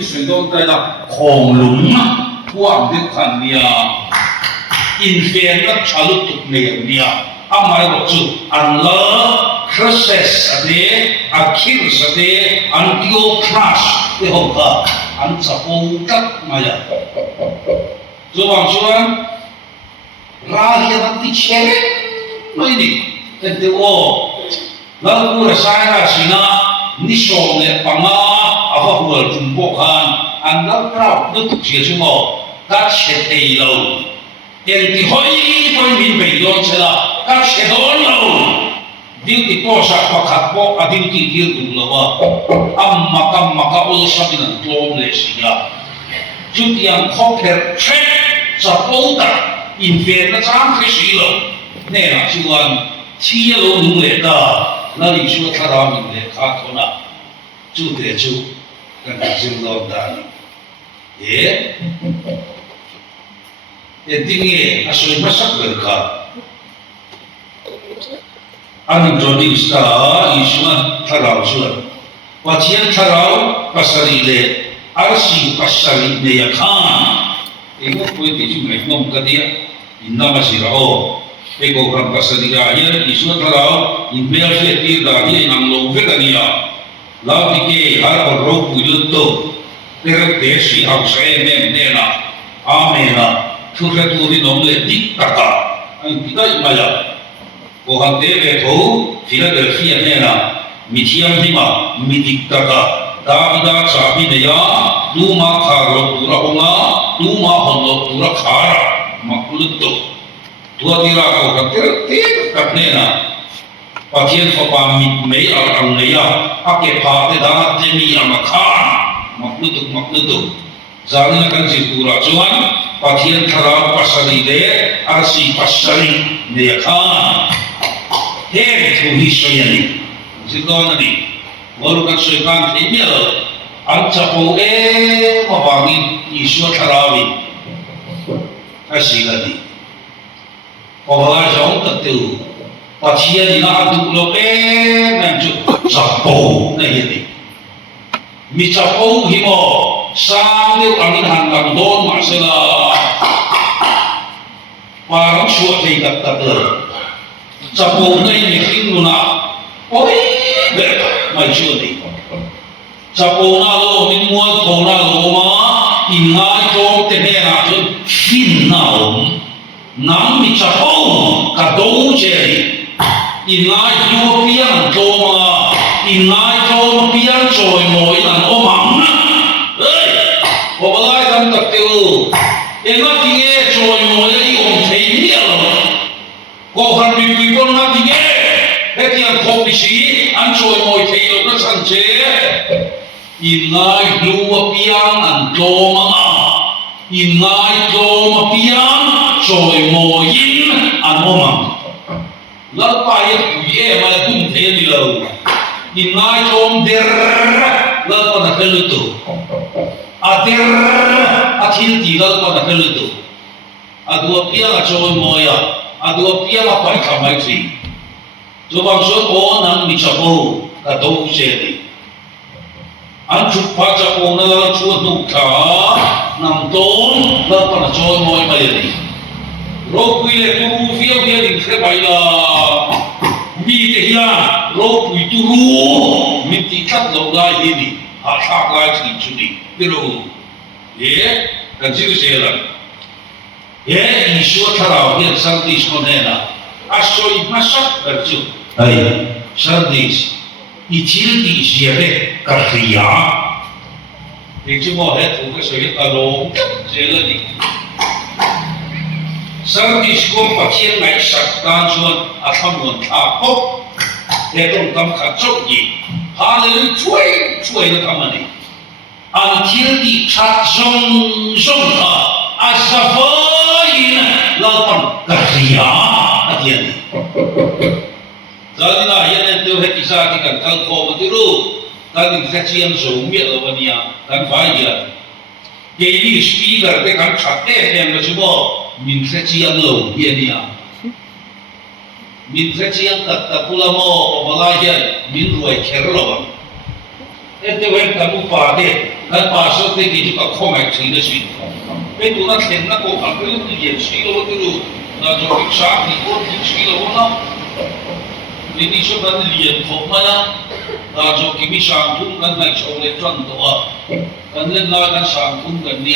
水都在那恐龙啊，光的看呀，因非那查路读呢呀，阿买我就安了 process 的，阿 kills 的，安 bio crash 的后个，安查不得嘛呀，就往说，拉里那的钱，那你，但是我，那我的啥呀是呢？你说的帮啊，阿发我中国看，安那搞那读些什么，他切黑了，人哋可以对面被用起啦，他切到了，丢的多少个卡波啊，丢的丢多了哇，阿玛卡我上面能多来些呀，就这样靠片切，จะปูตัดอินเฟียนจ้างแค่สีหลงเนี่ยนะชวนที่เราหนุ่มเล็กก็นั่นชวนถ้าเราหนุ่มเล็กขาดคนน่ะจู่เดี๋ยวจู่กันจึงลองได้ที่นี่อาศัยภาษาเกิดขึ้นอันนี้จดิสตาอิชวนถ้าเราชวนว่าเทียนถ้าเราภาษาลีเล่อาศัยภาษาลีเนี่ยข้าEgo poi ti cuma ngom kadia inna masirao ego kan pasadia ya isu tarao impel se ti da dia nang lo ve kania la dike har ro pulutto ter desi au se me nena amena thura tu di nom le dik taka ai kita imaya ko han de ve tho Philadelphia nena mithiam hima midik taka Davida sabi naya Duma karo tura onga Duma hondo tura kara Makulutto Tua tira kau kakir kaknena Patian sopa mei al naya Ake pate dana temi amakan Makulutto Zalina kan si tura cuan Patian kara pasari de Arsi pasari naya kan Hei tuhi sayani Zidona ni Walau kan syaitan ini Al-Capo mabangin Yesus Tarawih Kasih lagi Kalau jauh tentu Pacia di aduk lo Menjuk Capo Nah ini Mi Capo himo Sambil angin hantam don masalah Parang suat hidup takler Capo na ini Luna mai chưa đi chapo na lo min mua thô na lo ma in ngai cho te ne na cho fin na nam mi chapo ka do je in ngai cho pian cho ma in ngai cho pian choi moi na o mang ơi o ba lai tam tak teu e na ti nge choi moi i om thei ni lo ko han bi bi kon na ti nge Heti ang kopi si, ang choy mo'y tayo na sanche. Inay luwa piyang ang doma. Inay doma piyang choy mo'yin ang omang. Lalpayat kuye may kumte nilaw. Inay dom der, lalpa na kaluto. Ader, at hindi lalpa na kaluto. Adwa piyang ang choy mo'ya. Adwa piyang apay kamay si. So maksud o nang micapo katong seri. Ang chupa capo na chuaduka ng ton na panachoy mo ay mayari. Rokuile turu fiyaw niya din krebayla. Mite hiya rokui turu mitikat lo lai hini. Hatak lai chuni. Pero kan siya sila. Isu taraw yan sartis mo nena. Asoy masak berju. Ay, sardis, itil di siya kahriya. Ito mo heto kasi talong sila di. Sardis ko pakiyan ay saktan suan at hamuan tapok. Itong tamkatsok yi. Halil chuay na kamani. Until di chatsong ka asafayin lalpan kahriya at yan. Jadi lah yang itu kisah kita kalau begitu kan infeksi yang sumit lawan dia kan bahaya. Jadi speaker kan cakap yang macam infeksi yang low dia. Infeksi yang tak pula mau pembalayan min ruai kerlawan. 这位咱们把的，咱把手的你就把矿买成的水，被多那钱那个旁边也水了，这个那就平啥你我平水了呢？你说咱脸头嘛呀？那就给你上通咱买手来赚多啊，咱那咱上通咱呢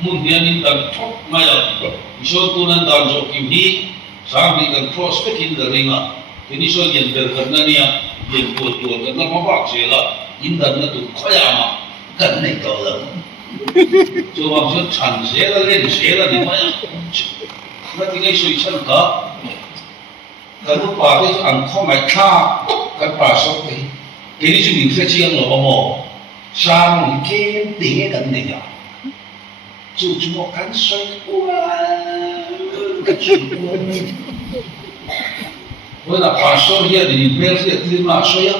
，mun dia ni dan top maya, iso tunan dan so kimi, sang ni dan prospect in the ringa, ini so yen berkena ni ya, yen buat kena mabak sila, indan na tu kaya ma, kan ni kau lah, so maksud chan sila len sila ni maya, nanti kai so ikan ka, kalau pakai so angkau mai ka, kan pasok ni, ini so minta cian lo mo, sang ni ken tinggal kan ni ya. 就这么干水我那把手也的你别是对嘛说呀，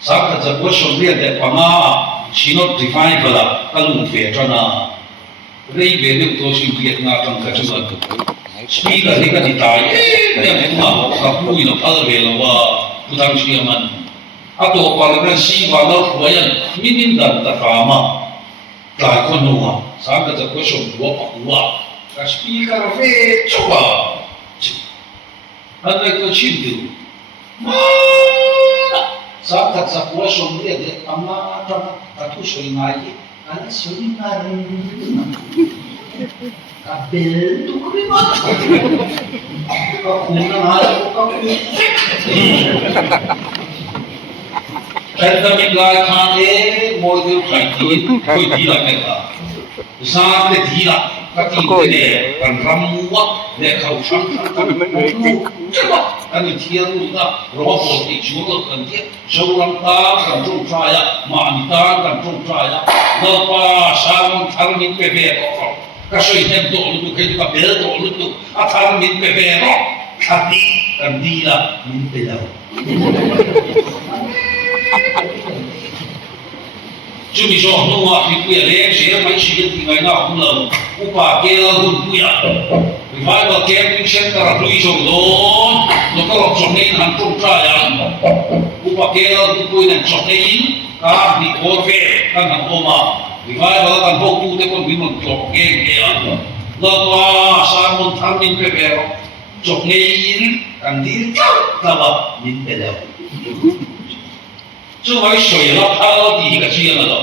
啥个这我手里的帮啊，去那 define 个了，那路飞着呢，那边的多是别那当个这个，speaker 那个你打那不嘛，那不一样，他那边了哇，不当去嘛，啊多把那个西瓜那火呀，明明的发嘛。 大คนนู้อ่ะสามก็จะก็ชมหัวปักหัวก็สปีกร์เฟชั่วอันนี้ก็ชินดูมาสามก็จะก็ชมเรื่องอามาตระก็ทุสวยงามอันนี้สวยงามก็เบลตุกริมาก็คุณนะก็คุณ Kita mengalami kande model kaiti, koi tidak mereka. Saat tidak, kati ini kan ramuak, mereka usang kan coba kan tiang juga robot itu kan dia seorang kan jom saya, manita kan jom saya, lepas sang tarmin pebero, kasih hendak itu kita bel itu, tarmin pebero, kati kan dia minta就你说弄啊，你不要连谁买起的地方那不能，我把给了我不要，你发个给你现在的对手咯，那个中年人中这样，我把给了我不能中年，啊，你过费，看看我嘛，你发个看我不得我你们中年给啊，那个三门他们这边中年人你搞到了，明白了。 这玩意水了，它到底个这样了都。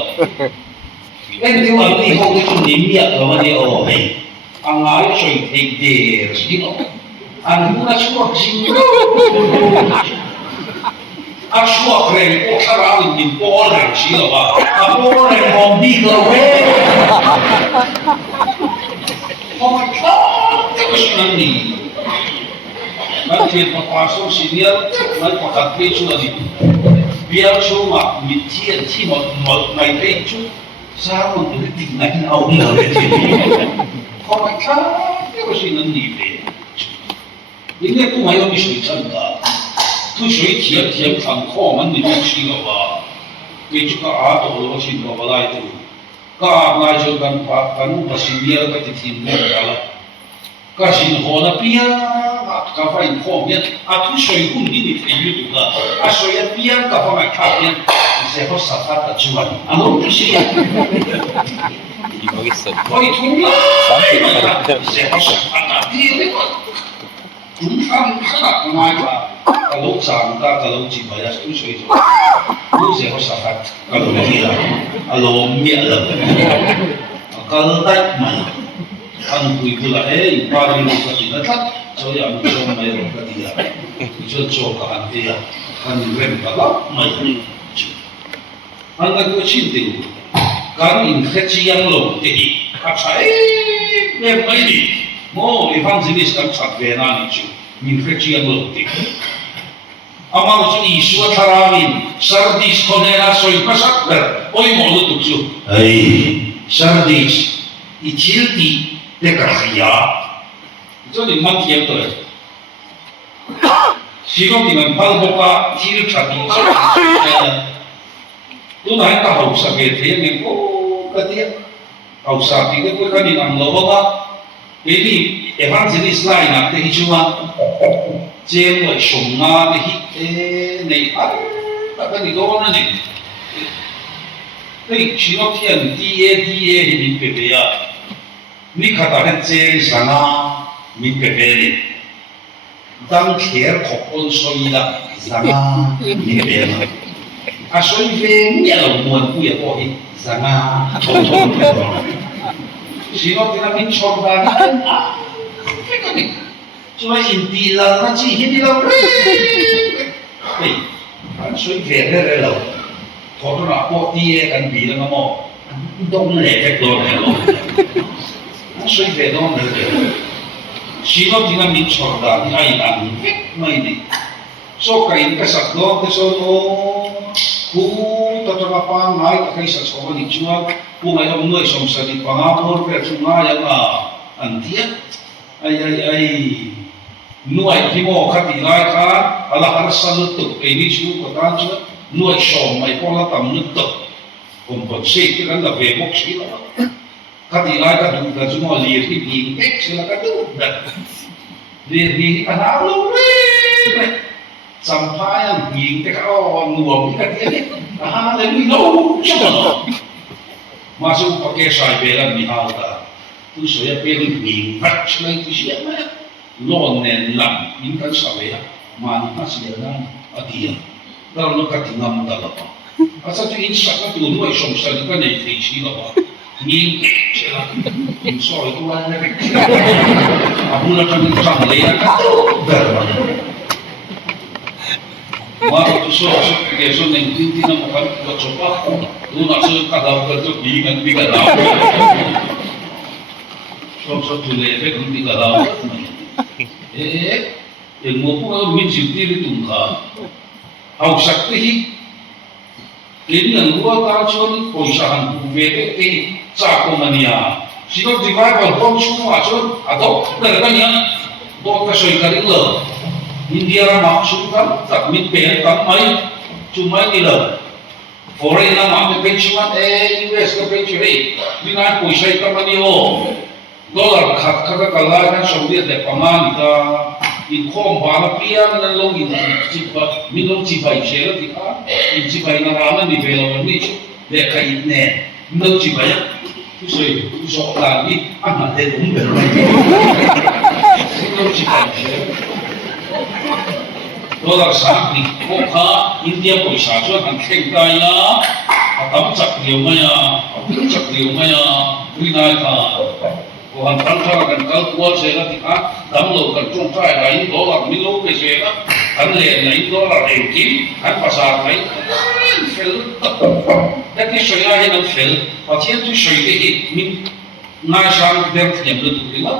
那你往以后就淋灭了嘛？你哦嘿，俺水停的是了，俺不那说金，俺说可我看俺你波人是了吧？俺波人往地个喂，我靠，这个是能力。俺天把手洗了，俺把它推出了你。 biar semua mitian si mai pei chu sa mo ni ting nai au na le ti ko mai ka ke ko shi nan ni pe ni ku mai yo mi shui chan da tu shui tian tian fan ko man ni chi lo ba ke chu ka a to lo shi lo ba lai tu ka ngai jo kan pa kan pa shi bia ka ti tin ne ka la ka shi ho na pia ka fa in ko bien a tu shui hun ni ni te yu tu la a shui ya bien ka fa ma ka bien se ho sa fa ta juan a no tu shi oi tu la se ho sa fa ta bien ni ko tu tham sa ma ka ka lo sang ka lo ji ba ya tu shui jo lu se ho sa fa ka lo ni la a lo mi la ka lo dai ma an kui pula pa ri lo ka ti na ta so yang so mai ro ka dia so so ka an dia an rem ka la mai an ga ko chin de kan in kha chi yang lo te hi ka chai ne mai ni mo evangelist kan chat ve na ni chu min kha chi yang lo te amar chu isu tharamin sardis konera soi pasak ber oi mo lu tu chu ai sardis ichilti te kahia cho nên mất tiền rồi chỉ có thì mình bao bọc cả chỉ được sản phẩm tôi nói ta hậu sản về thế mình có cái tiếc hậu sản thì cái này làm lâu không cái gì evangelist này là cái gì mà trên lại sùng na cái này ăn cái gì đó này cái chỉ nó thiên DA thì mình phải à mình khát ta hết chơi sang à mình phải đi đang khéo học con soi là sang à mình phải mà à soi về nhà là muốn cũng phải có sang à không chỉ nó thì là mình chọn ra cái này cho nên inti là nó chỉ hiện đi đâu đấy anh soi về đây là thọ nó là bỏ điกันbịแล้วมั้งđông lệ cái đồ này luôn anh soi về đó này chỉ nó thì là mình chọn ra thì ai làm mấy đi số cái sắc đó cái số nó cú tao cho nó phang ngay cái sắc số nó đi chua cú ngày hôm nay sống sao đi phang áo một cái chung ngay mà anh thiệt ai nuôi thì mua khát thì lại khá là hắn săn được tục cái đi chú của ta chứ nuôi sòng mày con là tầm nước tục còn còn xí cái đó là về bốc xí đó khát thì lại cái đúng là chúng họ liệt cái gì hết chứ là cái đúng đấy liệt cái áo luôn đấy sắm phai anh nhìn cái áo nguồn cái gì đấy lấy đi đâu chứ mà chúng có cái sai về là mình hao ta tôi sẽ bên nhìn phát lên cái gì đấy lon nền làm những cái sao vậy mà những cái gì đó ở địa đó nó cái tiếng ngầm đó là à sao tôi in sắc cái tụi nuôi sống sao những cái này thì chỉ là nhìn cái là nhìn soi tôi là cái à bữa nay tôi chẳng lấy cái đó mà tôi soi cái số này tin tin nó phải có chỗ khác tôi nói sự cái đó cái chỗ gì cái gì cái đó số tôi lấy cái gì cái đó mua cũng mình chịu đi với tùng khờ học sắc cái đến lần qua ta cho nó hồi sáng về cái cha của mình à chỉ có đi vai vào con chú mà cho à đó là cái nhá đó cái sợi cái lửa India mà chúng ta tập mình bền tập mấy chúng mấy đi lửa foreign mà mình bên chúng ta US cái bên chúng ấy vì nói hồi sáng cái mà nhiều dollar khát cái lại cái số tiền để mà mình ta in khom ba na pian na long in chipa min long chipa che la ti ka in chipa na ra na ni ve lo ni de ka in ne no chipa ya tu soi tu so la ni ana de dum be lo chipa che dollar sa ni ko kha India ko sa cho an kheng ta ya tam chak liu ma ya chak liu ma ya ri na ka còn tăng cho cần cao qua sẽ là thì khác đóng lầu cần trung trai là những đó là những lỗ về sẽ đó hắn liền là những đó là đều kín hắn bà xa thấy phải cái sợi ai nó phải và thiên cái sợi cái gì mình ngay sang đem nhận được cái lắm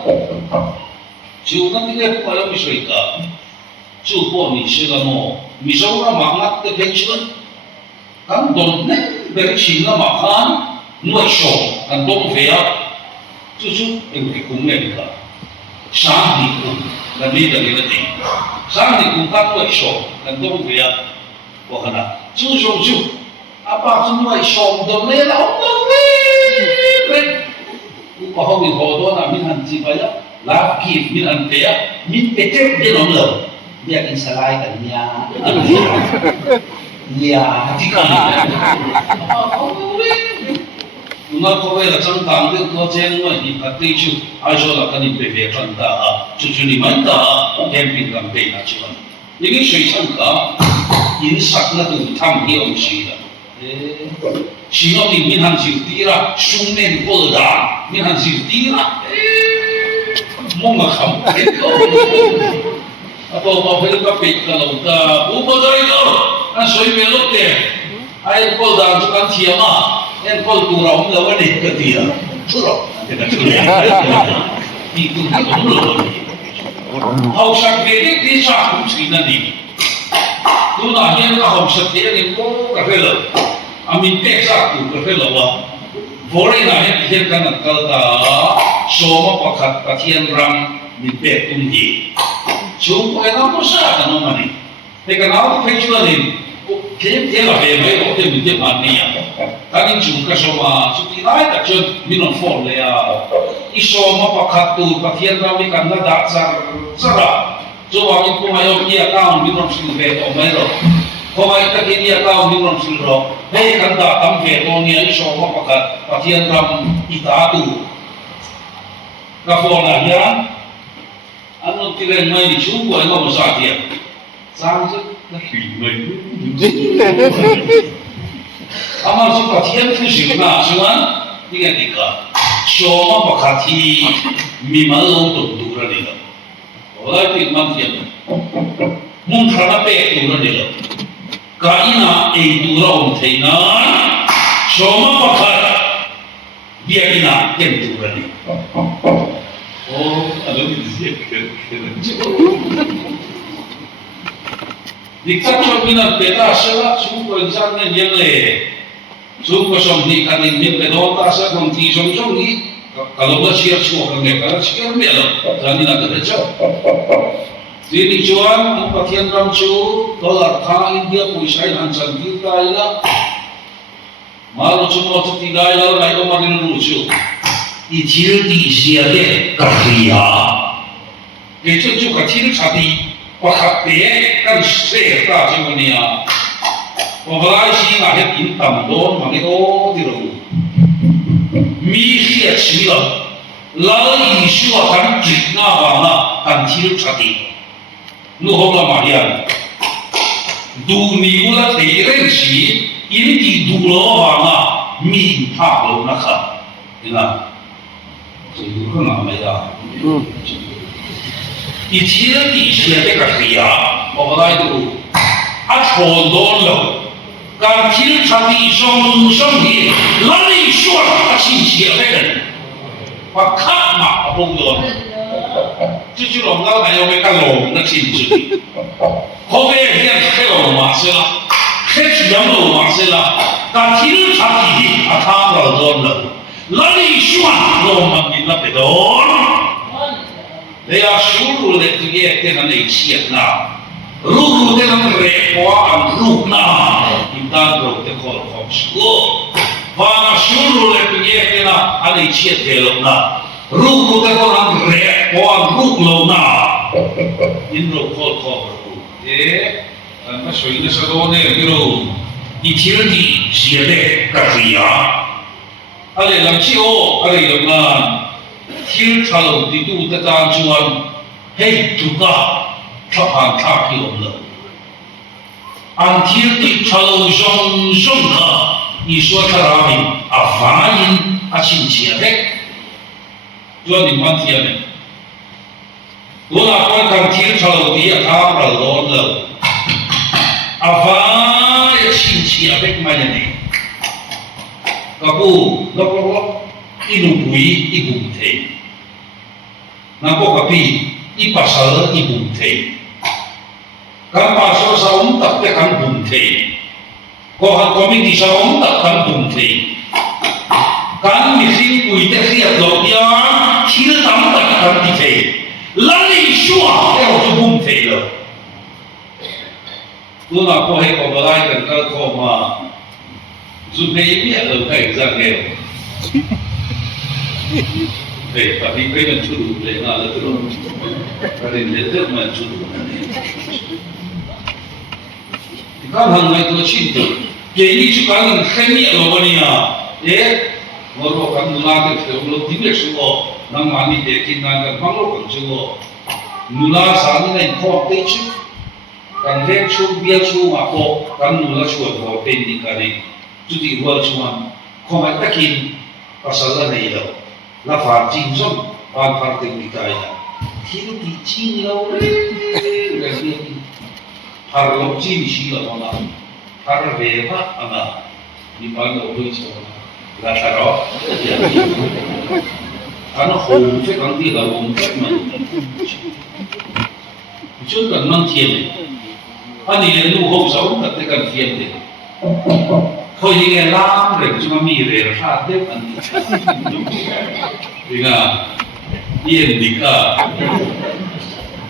chú nó cái này cũng là cái sợi cả chú bỏ mình sẽ là mồ mình sống ra mạng ngắt cái bên trước hắn đồn đấy về cái chuyện là mạng hắn nuôi sổ hắn đông về chú em cái cũng nghe được sáng đi cũng là đi được cái gì sáng đi cũng các loại sổ là đông về của hắn à chú à ba chú nuôi sổ đồng này là ông đông về cũng có không bị hồ đó là mình hành gì vậy là kịp mình ăn té mình té chết để lòng lợn nhà in salai cả nhà thì nó có vẻ là trong tàng được nó chen mà đi phát đi chú ai cho là cái gì về việc phân ta chú đi mạnh ta em bị làm bể là chú những cái suy nghĩ cả in sắc nó từ tham hiểu gì đó chỉ nó thì mình hành chịu tí ra sung lên bờ đà mình hành chịu tí ra mong mà không biết đâu atau mau phải có bị cái lâu ta bố bao giờ đâu anh suy về lúc này ai có đang cho anh thiệt mà em có tụ rộng là vấn đề cái gì đó tụ rộng thì là tụ rộng thì tụ rộng rồi học sắc về cái sao cũng chỉ là gì tụ nào hiện là học sắc về thì có cà phê rồi mình biết sao tụ cà phê rồi mà vô đây là hiện cái năng cao ta số mà bạc hạt bạc thiên ram mình biết tung gì chúng cái nó có sao cái nó mà đi thì cái nó phải chưa thì thế là về mấy cái mình tiếp bản này à các anh chúng cái số mà chúng ta nói là chuyện mình làm phổ này à cái số mà bác hạt tụ bác thiên ra mình cần là đã ra ra cho vào mình cũng hay ở kia cao mình làm sinh về ở mấy rồi พอไอ้ตะกี้เนี่ยก้าวนิ้วลงสิโรเฮ้ยกันดาตั้มเวทเนี่ยไอ้ชอบมาประกาศปะเทียนรำอิตาตูกระโปรงอะไรเนี่ยอันนั้นที่เรียนไม่ได้ชูกว่าไอ้ก็มาสาธิตสร้างจะได้หิวเลยอามาสุปะเทียนคือสิ่งน่าใช่ไหมนี่ไงดีกันชอบมาประกาศที่มีมาลงตัวดูระนี่ละโอ้ยที่มันเทียนมุนทราเปะดูระนี่ละkaina eitura onteina soma pakhat biaina kenturani alo dizia diktat chomina peta sala chuko examne yele chuko somni kanin ni pedota sa konti somni kalau belajar chuko ngekara sikar melo tani na kedecho Jadi jual pakaian ramcu, dolar kah India puisai hansan kita ila, malu cuma tidak ila naik kemarin lucu, itil di siapa kerja, itu juga tidak jadi pakai kan serta semuanya, pembelai sih nggak hitam don, mana oh tidak, misi aja lalu isu akan kita mana kan tidak jadi. Nuhong lamayan, dunia la tereng si ini di dulu bangga minta lo nak, ina, itu kan namanya. Itu di siapa kerja, apa itu? Athodon lo, kan kita cari song ni, lalu suara asin siapa kan? Pakat mak apa tu? 就是龙老奶要被干龙的性质，后面现开龙马是啦，开始养龙马是啦，但听他提啊，他老多了，哪里说龙门民那边多？你要输入的这个这个内线呐，如果这个热话入呐，一旦入的可好说，把输入的这个这个啊内线贴了呐。Ruku te orang rek, orang ruk lo na, Indo kol kol ruku. Masuk ini sedone biru, itil di siapa kerja. Ada lamcio, ada lamban, til kalau itu tetap jual, hei juga kapan tak hilang. Antil di kalau jong jong ka, isu terami, afain asin siapa. Jual di mana ni? Guna apa kan kiri kalau dia kapal lor, apa yang cinci apa kemana ni? Kapu, lor inu bui ibu te, nampak kapi ipasal ibu te, kan pasal saum tak tekan bung te, kohan komiti saum tak kan bung te. Kan misi kuite siap lokia, kira tamu tak kan dice. Lalu shua yang hubung telo. Tu nak kohai kau balai kan kau koma. Zubai dia lo kai zangel. Tapi kau yang cudu le na le terus. Kali le terus man cudu. Kan hang mai tu cinta. Jadi juga kan kami lo bania. Moro kan nula ke lo tibe suo nang mani de kin nang kan manglo kan suo nula sa ni nai ko te chu kan le chu bia chu ma ko kan nula chu ko te ni ka ni tu di wa chu ma ko mai ta kin pasal la nei lo la fa jin som pa pa te ni ka ina ki di chin lo le ni har lo jin shi lo ma har ve ba ama ni pa lo do chu là sao đó, anh nó hồn phải còn gì là hồn cách mà, chứ cần mang tiền này, anh đi lên nu hồn sống thật phải cần tiền này, thôi thì nghe lắm rồi chúng ta mi rồi ra tiếp anh, thì là yên đi cả,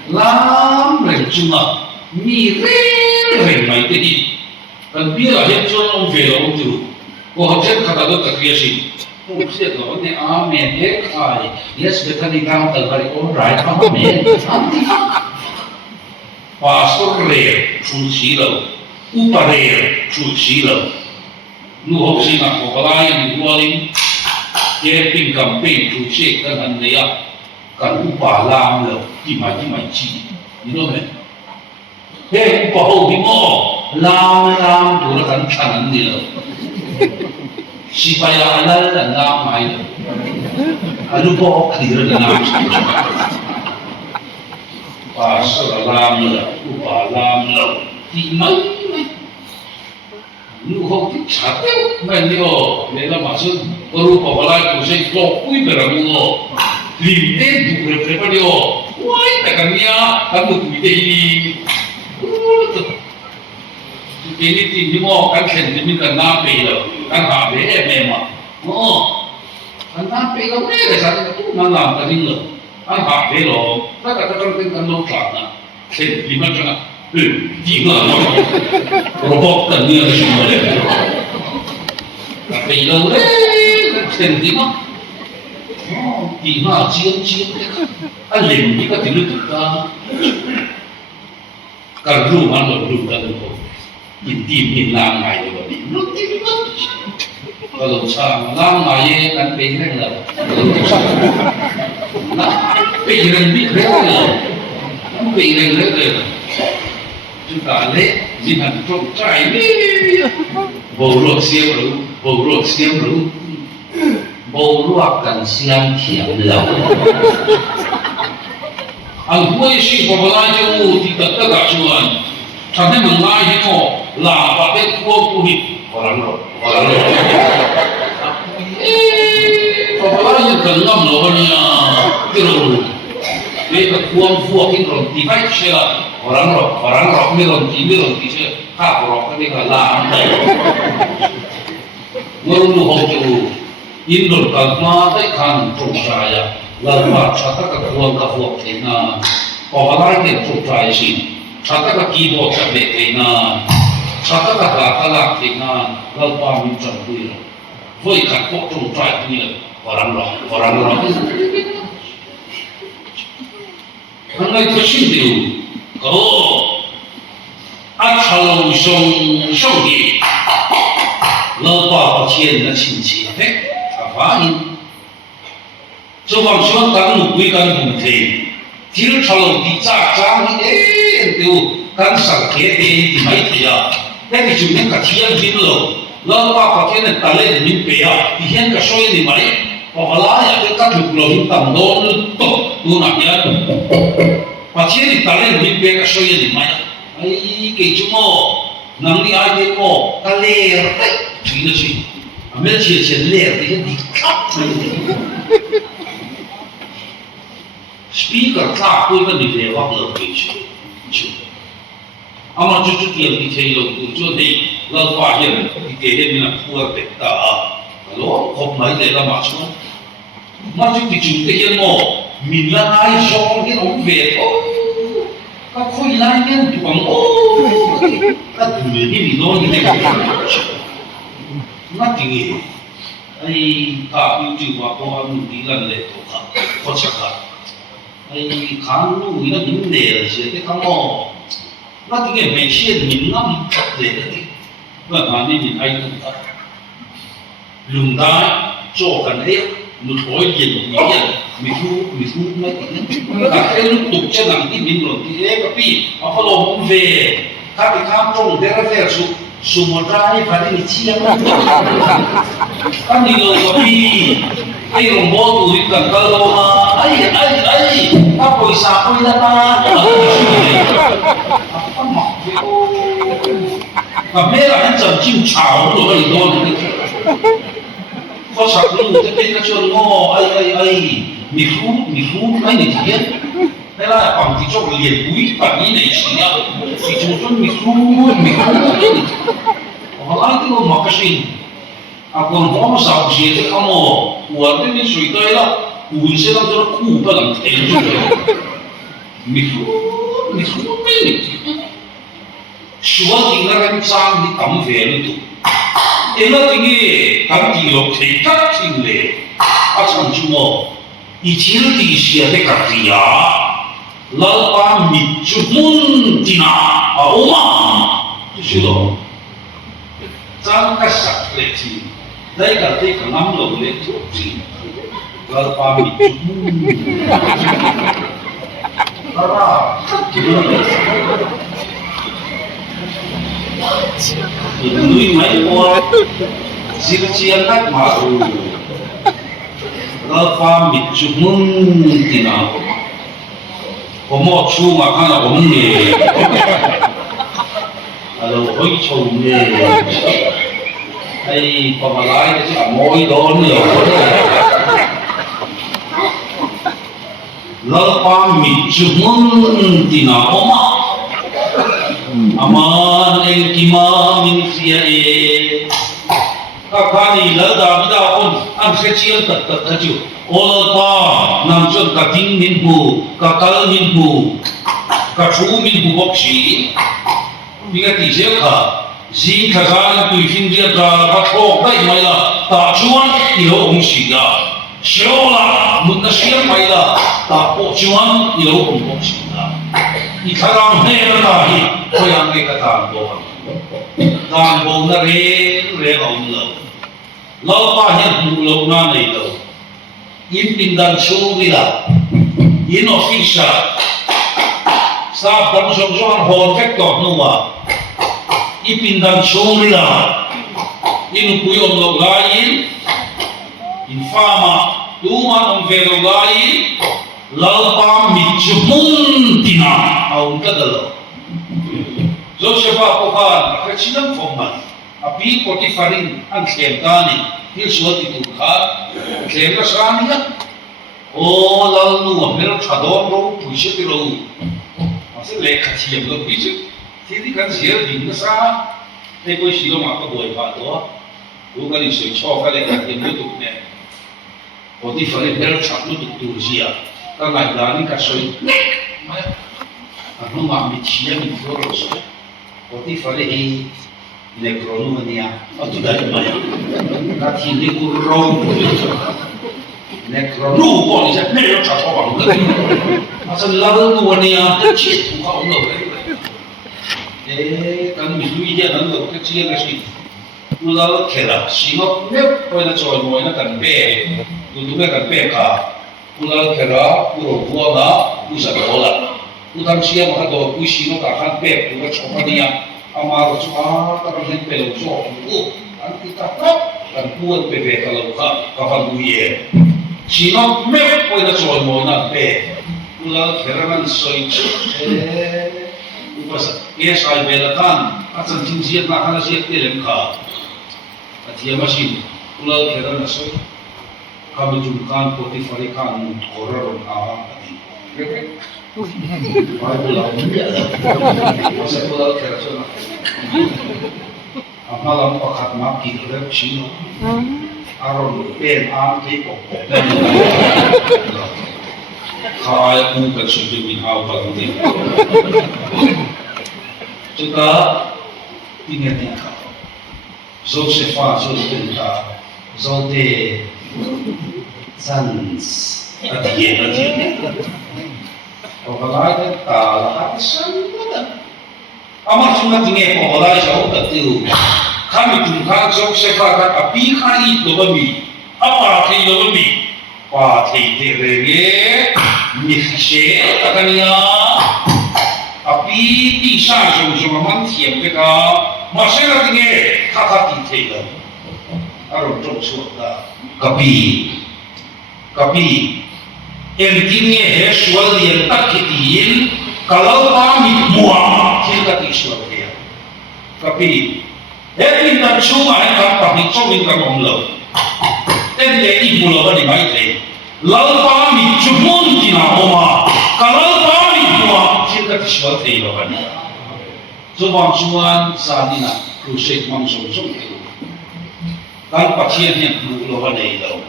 lắm rồi chúng ta mi rồi mày cái gì, cần biết là hết cho ông về ông chủ. Ko hojek kata tu tak biasa. Oh, siapa tu? Ni amen. Kai. Yes, betul ni kau terkali orang amen. Pastor le, fungsi lo. upare chu si lo nu ho si na ko lai ni walin ke ping campaign chu si kan han ne ya kan upa lam lo ki mai chi ni lo me he upa ho bi mo lam tu la kan than ni lo si pa ya ala la na mai lo anu bo ki ra na pa sa lam lo upa lam lo thì mấy nu không thích chặt mấy điều để làm mà chứ tôi bảo lại tôi sẽ có quý về làm mua liền đến đủ được cái điều quay tại cái nhà cái một quý đi cái này thì như mà cái chuyện thì mình cần nam bì rồi cái hạ bì em mà cái nam bì cái này là sao cái tu mà làm cái gì nữa cái hạ bì rồi tất cả các cái lâu trạng à thì mà chẳng几个robot cần như là什么的，被漏嘞，肯定嘛，几嘛接，啊零一个定律得啊，个路嘛路的那个，印地印南买的个，路定律，个路长南买的跟北人了，那北人比北人了，北人那个。chúng ta lấy gì hẳn trộm trái bầu luộc xiêm rượu bầu luộc cần xiêm thiểm lẩu anh quay xin của bà lai cho thì tất cả chuyện chẳng thấy mình lai thì nó là bà biết cua tu hít có lắm rồi bà lai như cần ngâm rồi nha cái rồi về cái cuồng phuộc cái rồi thì phải chưa orang rock mi ronti se ka rock ni ka la ai ngolu ho chu indul ka ma dai khan chu sa ya la ma cha ta ka kuang ka huak the na pa ba ke chu trai si cha ta ka keyboard ka be the na cha ta ka ka la the na la pa mi chan hui ro voi ka ko chu trai ni orang rock hangai ko shin diu châu sông địa lỡ bỏ tiền là chính trị thế phá in cho bằng số cán một quý cán hùng thể thiếu châu đi cha đi đến tiêu cán sản kế thì mấy thì thế thì chúng nên cả thiên thiên lỡ bỏ tiền là ta lên mình bể thì hiện cả số này mấy hoặc là ya cái các lực lượng tầm đó nó tốt nằm nhá và thiên thì ta lên mình bể cả số này mấy ai cái chúng năng đi ai cái mò ta lê đấy chỉ là gì mấy chuyện chuyện lê thì cái đi khắp speaker khác tôi vẫn đi về hoặc là cái chuyện ama cucu dia di cari cucu di lepas yang di kiri mina kuat beta kalau kau mai dia lah macam macam di cuci yang mo mina ai jong yang orang vet kau kau hilang yang tuang kau dunia ni non ni nak tinggi ai tak cuci waktu anu di dalam le tu kau cakap ai kamu ini ni ni siapa kamu那这个每些人那么对的，那哪里人爱用它？用它做กันเองมันถอยเย็นอย่างเงี้ยไม่รู้ไม่ถึงแต่ไอ้ลูกตุกจะนั่งที่มินหลงที่เอ๊ะพี่เอาพอลงเวถ้าไปข้ามตรงเดรัจฉานสุมาตรานี่พันนี่เชี่ยมันตั้งนี่เลยพี่ไอ้หลงโบตุยกันก็ลงมาไอ้ถ้าปล่อยสาปล่อยละตาmà mấy là anh chồng chim chảo rồi vậy thôi có sạc luôn cái tên nó chưa ngô ai mì phú mấy này thì biết thế là bằng thì cho liền quý bằng như này chỉ nhau thì chúng tôi mì phú họ nói cái mà cái gì còn có một sào gì thì không mồ uống cái miếng suy tươi đó uống sẽ làm cho nó khu bất làm thế rồi mì phú mấy này Suốt những cái trang đi tắm về luôn tụ, em nói cái gì tắm thì lộc thì cắt thiên lệ, à chẳng chú mò,以前的些的个地啊，老把米就mun đi na, à ô mà, 是咯，张个啥来着？那个这个俺老来做事，老把米煮，老把，你买过，是个钱那嘛路，老把米煮的那，我莫出嘛看到我们的。Hello, hoi chồng nè, hay còn mà lái thì cả môi đó nhiều quá. Lỡ ba mình chụp thì nào mà, aman em kima mình xia e, các bạn đi lỡ đã biết đâu con, anh sẽ chia tất chịu. Lỡ ba nằm trong cả tiếng miền bù, cả cờ miền bù, cả chú miền bù bốc xí. Vì cái tỷ lệ cả, gì thời gian tùy phiên dia ra bắt thọ đây mày là ta chuan yêu ông sĩ à, xíu là một cái xíu mày là ta bộ chuan yêu ông sĩ à, ít thời gian này là gì, tôi ăn cái tàn bộ nó rê ông lâu ba hiện lâu na này lâu, in tin đàn show đi là, in official, sao đàn show cho anh hồn phép tọt nữa ipindan shomila inu kuyom lo lain infama tuman on velo lain lalpa mitjumun tina aun kadalo Josepha pokan kachinam foman api Potifarin ang kliyentani hil suot itu ka kliyenta saniya o lalu pero chador ro puisi tiro masih lekha chiyam lo puisi thì cái gì điểm nó sao? Thế કોઈ શીલો માં તો બોય પાતો હું કરી છે છ કરે કે મેં તો ને પોતી ફરે બેલ છાપનું તો તુરજીયા તા લાઈદાની કા સોઈ અનુ માં મિચિયા ની ફોરોસ પોતી ફરે હી નેક્રોનુમનિયા અતુદાઈ માયા કાથી નિકુરો નેક્રોનુ બોલી છે મેં છાપો વાળું અસલ લાવનુમનિયા છે તું ખાઉનો kan minui dia kan lo ke chia ke si ular khera singo me poi na choi moi na kan pe tu kan pe ka ular khera puro bua na usa bola utam sia ma do ku sino ka kan pe tu ka choma dia ama ro chwa ta kan hen pe lo cho ku kan kita kan puan pe pe ka lo ka kan bu ye sino me poi na choi moi na pe ular khera man soi chu yes I belakan asan jinjiat na kana siat telem kha atia masin ulal khera na so kami jumkan Potifari kan koron a ati ai bola masa ulal khera so na amalam pakat ma ki rep chino aron pen am ki ko khai u kan su bin hau pa ni Juga tinggal tinggal. Josepha Josepha Zote Sans Adien. Pokoknya tak sama. Amar cuma tinggal pokoknya jauh betul. Kami jumpa Josepha kan api kali dobi. Apa kali dobi? Pati terege mixer takania. api di sa so man thiam ke ka ma se la tinge kha kha ti thei la aro tok su da kapi em tinge he swal yen tak ki tin kalau pa mi mua thil ka ti swal ke kapi he tin ta chu ma ka pa ni chong ni ka mong lo ten de i mu lo ba ni mai thei lau pa mi chu mon ti na oma kalau pa kita disebut kehidupan. Sebab cuman saat ini proses mangsung itu. Kalau pasien yang dulu lohan hilang,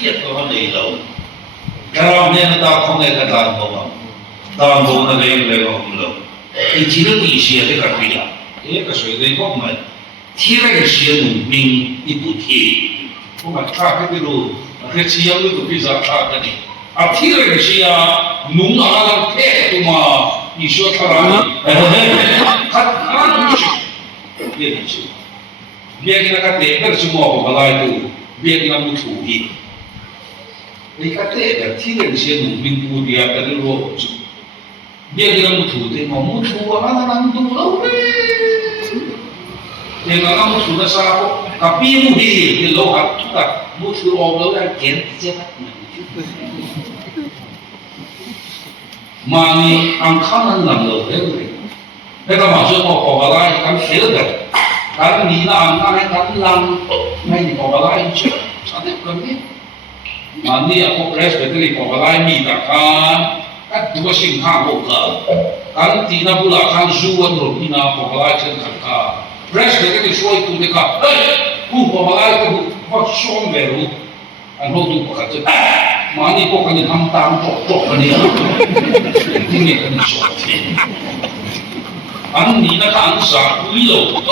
dia lohan hilang. Kalau dia tak kongen kata bawa, tak bawa lagi hilang. Ini tidak isi ada kerja. Ia kesuai dengan komen. Tidak isi mungkin ibu ti. Komen tak itu, kerja itu bisa tak tadi. Akhirnya dia nungalan teh cuma isu terang, kan 别的是，别个那个地那是么个来度，别个那么土地，你看地的天然些农民部的啊，那个罗子，别个那么土地，我们土啊，那能土了呗。yang orang sudah salah tapi mudi di luar tu tak musuh orang yang cepat mani angkanan lang lo deh mereka masuk mau kabalai kan selesai kan nina angkanan kan lang main kabalai je ada kami mani aku press betul kabalai ni kan dua singkang buka kan tina pula kan zuan rotina kabalai cenderung Press betul soal itu mereka, babalai itu kau suam beru, anu tu kata, mani kau kan hamtam pok ni, ini kan soal. Anu ni nak angsa, kuilo,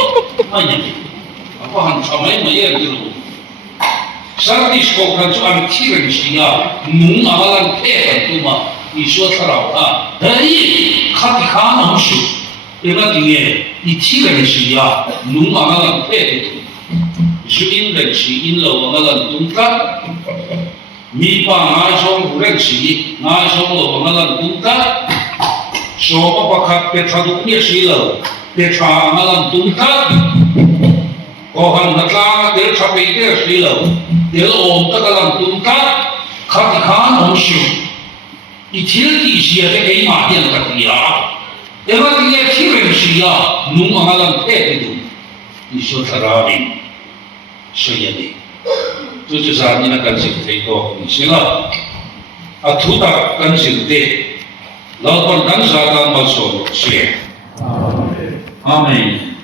mana ni? Apa hamsa mai mai itu? Saradis kau kan soal kira dia, nung amalan pekan tu mah, isu sarau ah, dari katikan hamsu. Ela tinha e tira nesse dia numa malan pede juin renci in lo malan tunta mi pa ngai song renci ngai song lo malan tunta so pa khat pe thadu ni si lo pe tha malan tunta ko han natla de tha pe de si lo de om ta malan tunta khat khan om shu i tira di sia de ei ma dia ka dia Ela tinha kira siya nung amalan itu, isu terapi, sejadi. Itu sahaja nak kancing itu, sila. Atu tak kancing deh, lawan dan zakat masuk sih. Amin.